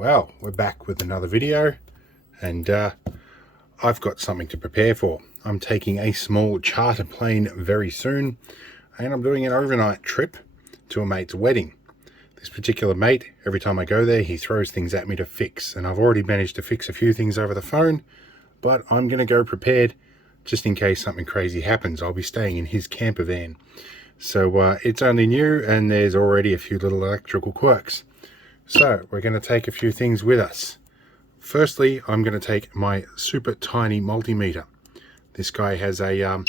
Well, we're back with another video, and I've got something to prepare for. I'm taking a small charter plane very soon, and I'm doing an overnight trip to a mate's wedding. This particular mate, every time I go there, he throws things at me to fix, and I've already managed to fix a few things over the phone, but I'm going to go prepared just in case something crazy happens. I'll be staying in his camper van. So it's only new, and there's already a few little electrical quirks. So we're going to take a few things with us. Firstly, I'm going to take my super tiny multimeter. This guy has a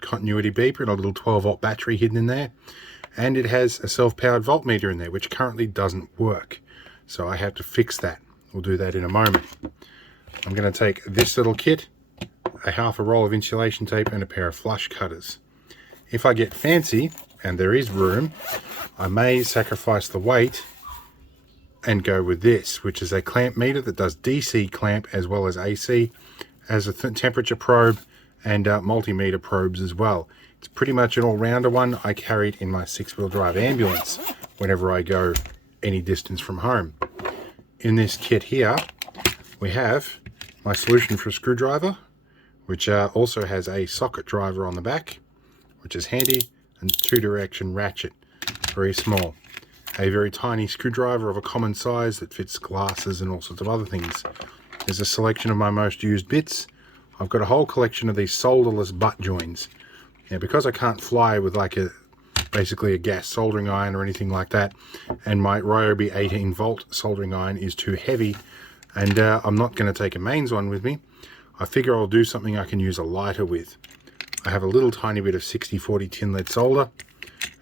continuity beeper and a little 12-volt battery hidden in there. And it has a self-powered voltmeter in there, which currently doesn't work. So I have to fix that. We'll do that in a moment. I'm going to take this little kit, a half a roll of insulation tape, and a pair of flush cutters. If I get fancy, and there is room, I may sacrifice the weight and go with this, which is a clamp meter that does DC clamp as well as AC, as a temperature probe and multimeter probes as well. It's pretty much an all-rounder one. I carry it in my 6-wheel drive ambulance whenever I go any distance from home. In this kit here, we have my solution for a screwdriver, which also has a socket driver on the back, which is handy, and 2-direction ratchet, very small. A very tiny screwdriver of a common size that fits glasses and all sorts of other things. There's a selection of my most used bits. I've got a whole collection of these solderless butt joins. Now, because I can't fly with like basically a gas soldering iron or anything like that, and my Ryobi 18-volt soldering iron is too heavy, and I'm not going to take a mains one with me, I figure I'll do something I can use a lighter with. I have a little tiny bit of 6040 tin lead solder,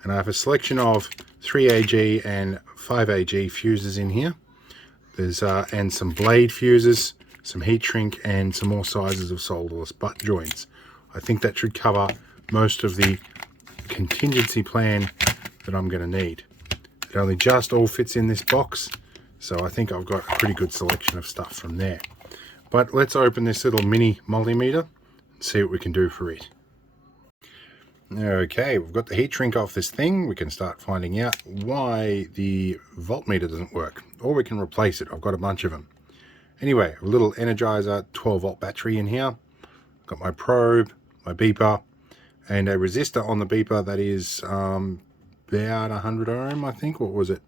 and I have a selection of 3AG and 5AG fuses in here. There's and some blade fuses, some heat shrink, and some more sizes of solderless butt joints. I think that should cover most of the contingency plan that I'm going to need. It only just all fits in this box, so I think I've got a pretty good selection of stuff from there. But let's open this little mini multimeter and see what we can do for it. Okay, we've got the heat shrink off this thing. We can start finding out why the voltmeter doesn't work, or we can replace it. I've got a bunch of them. Anyway, a little Energizer 12-volt battery in here. Got my probe, my beeper, and a resistor on the beeper that is about 100 ohm, I think. What was it?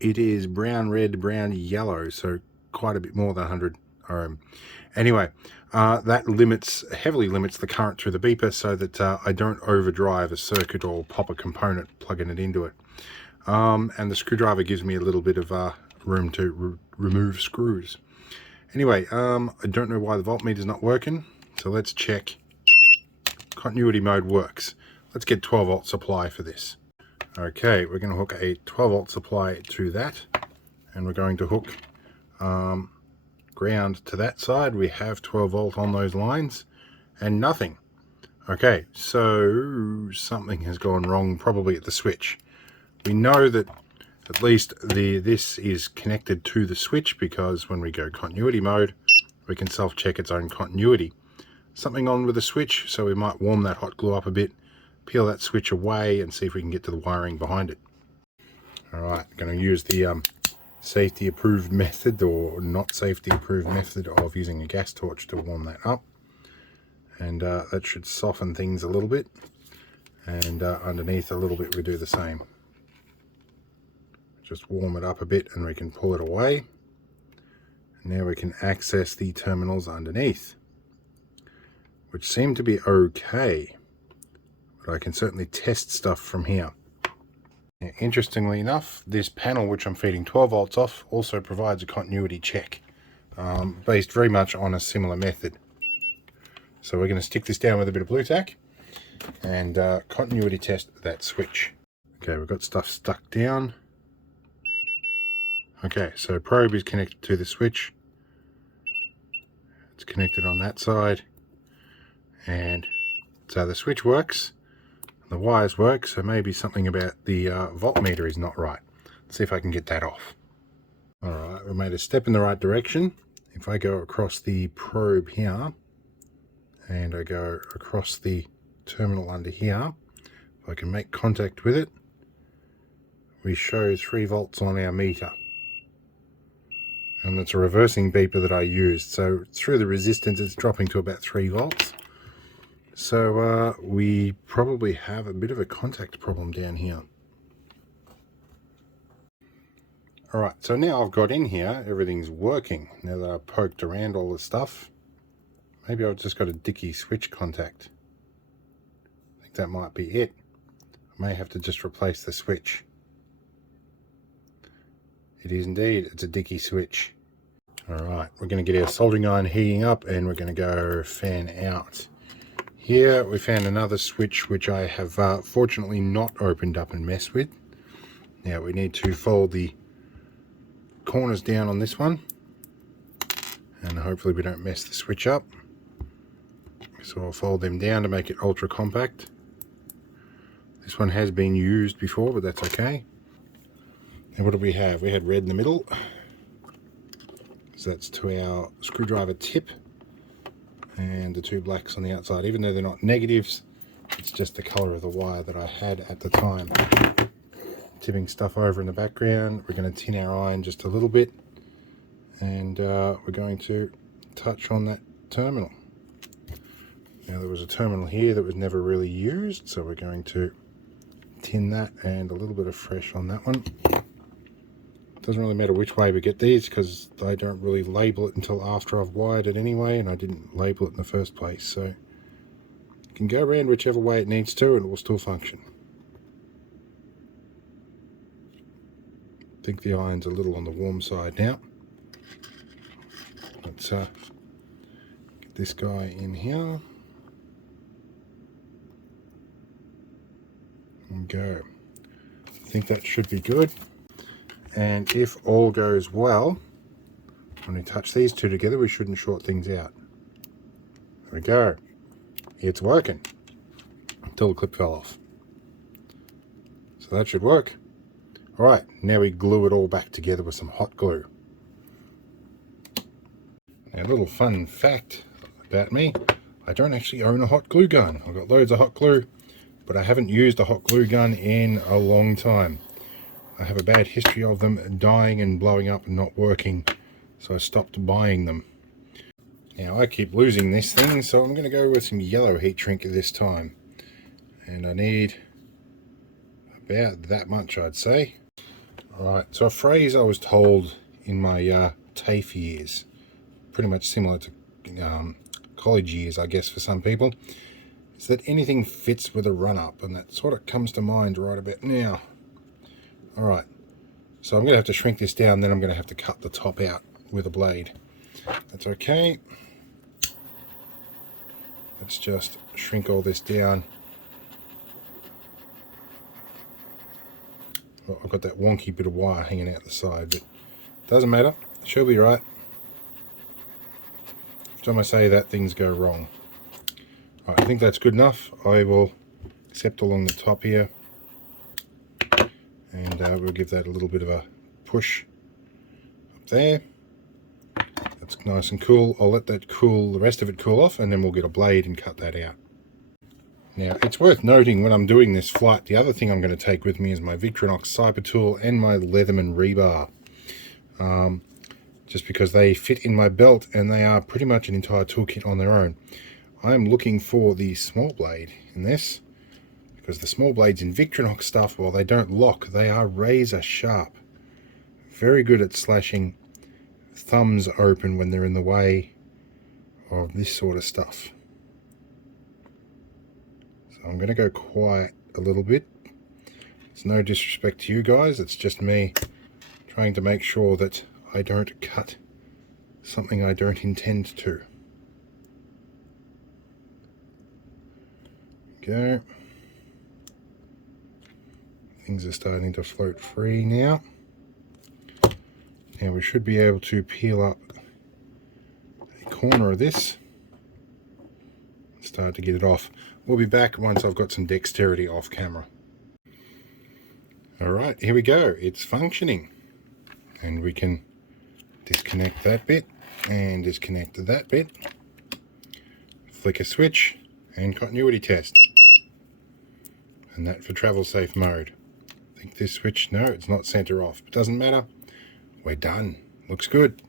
It is brown, red, brown, yellow, so quite a bit more than 100 ohm. Anyway, that heavily limits the current through the beeper so that I don't overdrive a circuit or pop a component plugging it into it. And the screwdriver gives me a little bit of room to remove screws. Anyway, I don't know why the voltmeter's not working, so let's check. Continuity mode works. Let's get 12-volt supply for this. Okay, we're going to hook a 12-volt supply to that, and we're going to hook ground to that side. We have 12-volt on those lines, and nothing. Okay, so something has gone wrong, probably at the switch. We know that at least this is connected to the switch, because when we go continuity mode, we can self-check its own continuity. Something on with the switch, so we might warm that hot glue up a bit, peel that switch away, and see if we can get to the wiring behind it. Alright, going to use the safety approved method, or not safety approved method, of using a gas torch to warm that up. And that should soften things a little bit. And underneath a little bit we do the same. Just warm it up a bit and we can pull it away. And now we can access the terminals underneath, which seem to be okay, but I can certainly test stuff from here. Now, interestingly enough, this panel, which I'm feeding 12 volts off, also provides a continuity check, based very much on a similar method. So we're going to stick this down with a bit of blue tack and continuity test that switch. Okay, we've got stuff stuck down. Okay, so probe is connected to the switch. It's connected on that side. And so the switch works, the wires work, so maybe something about the voltmeter is not right. Let's see if I can get that off. Alright, we made a step in the right direction. If I go across the probe here, and I go across the terminal under here, if I can make contact with it, we show 3 volts on our meter. And it's a reversing beeper that I used. So through the resistance, it's dropping to about 3 volts. So we probably have a bit of a contact problem down here. Alright, so now I've got in here, everything's working. Now that I've poked around all the stuff, maybe I've just got a dicky switch contact. I think that might be it. I may have to just replace the switch. It is indeed, it's a dicky switch. Alright, we're going to get our soldering iron heating up and we're going to go fan out. Here we found another switch which I have fortunately not opened up and messed with. Now we need to fold the corners down on this one and hopefully we don't mess the switch up. So I'll fold them down to make it ultra compact. This one has been used before, but that's okay. And what do we have? We had red in the middle. So that's to our screwdriver tip. And the 2 blacks on the outside. Even though they're not negatives, it's just the colour of the wire that I had at the time. Tipping stuff over in the background. We're going to tin our iron just a little bit. And we're going to touch on that terminal. Now there was a terminal here that was never really used, so we're going to tin that and a little bit of fresh on that one. Doesn't really matter which way we get these because I don't really label it until after I've wired it anyway, and I didn't label it in the first place, so it can go around whichever way it needs to and it will still function. I think the iron's a little on the warm side now. Let's get this guy in here and go. I think that should be good. And if all goes well, when we touch these 2 together, we shouldn't short things out. There we go. It's working. Until the clip fell off. So that should work. Alright, now we glue it all back together with some hot glue. Now a little fun fact about me, I don't actually own a hot glue gun. I've got loads of hot glue, but I haven't used a hot glue gun in a long time. I have a bad history of them dying and blowing up and not working, so I stopped buying them. Now I keep losing this thing, so I'm going to go with some yellow heat shrink this time. And I need about that much, I'd say. Alright, so a phrase I was told in my TAFE years, pretty much similar to college years I guess for some people, is that anything fits with a run-up, and that sort of comes to mind right about now. Alright, so I'm going to have to shrink this down, then I'm going to have to cut the top out with a blade. That's okay. Let's just shrink all this down. Well, I've got that wonky bit of wire hanging out the side, but it doesn't matter. She'll be right. Every time I say that, things go wrong. Right, I think that's good enough. I will accept along the top here. And we'll give that a little bit of a push up there. That's nice and cool. I'll let that cool, the rest of it cool off, and then we'll get a blade and cut that out. Now, it's worth noting when I'm doing this flight, the other thing I'm going to take with me is my Victorinox Cyber Tool and my Leatherman rebar. Just because they fit in my belt and they are pretty much an entire toolkit on their own. I'm looking for the small blade in this, because the small blades in Victorinox stuff, while they don't lock, they are razor sharp. Very good at slashing thumbs open when they're in the way of this sort of stuff. So I'm going to go quiet a little bit. It's no disrespect to you guys, it's just me trying to make sure that I don't cut something I don't intend to. Go. Things are starting to float free now. Now we should be able to peel up a corner of this and start to get it off. We'll be back once I've got some dexterity off camera. Alright, here we go. It's functioning. And we can disconnect that bit and disconnect that bit. Flick a switch and continuity test. And that for travel safe mode. I think this switch, no, it's not center off. It doesn't matter. We're done. Looks good.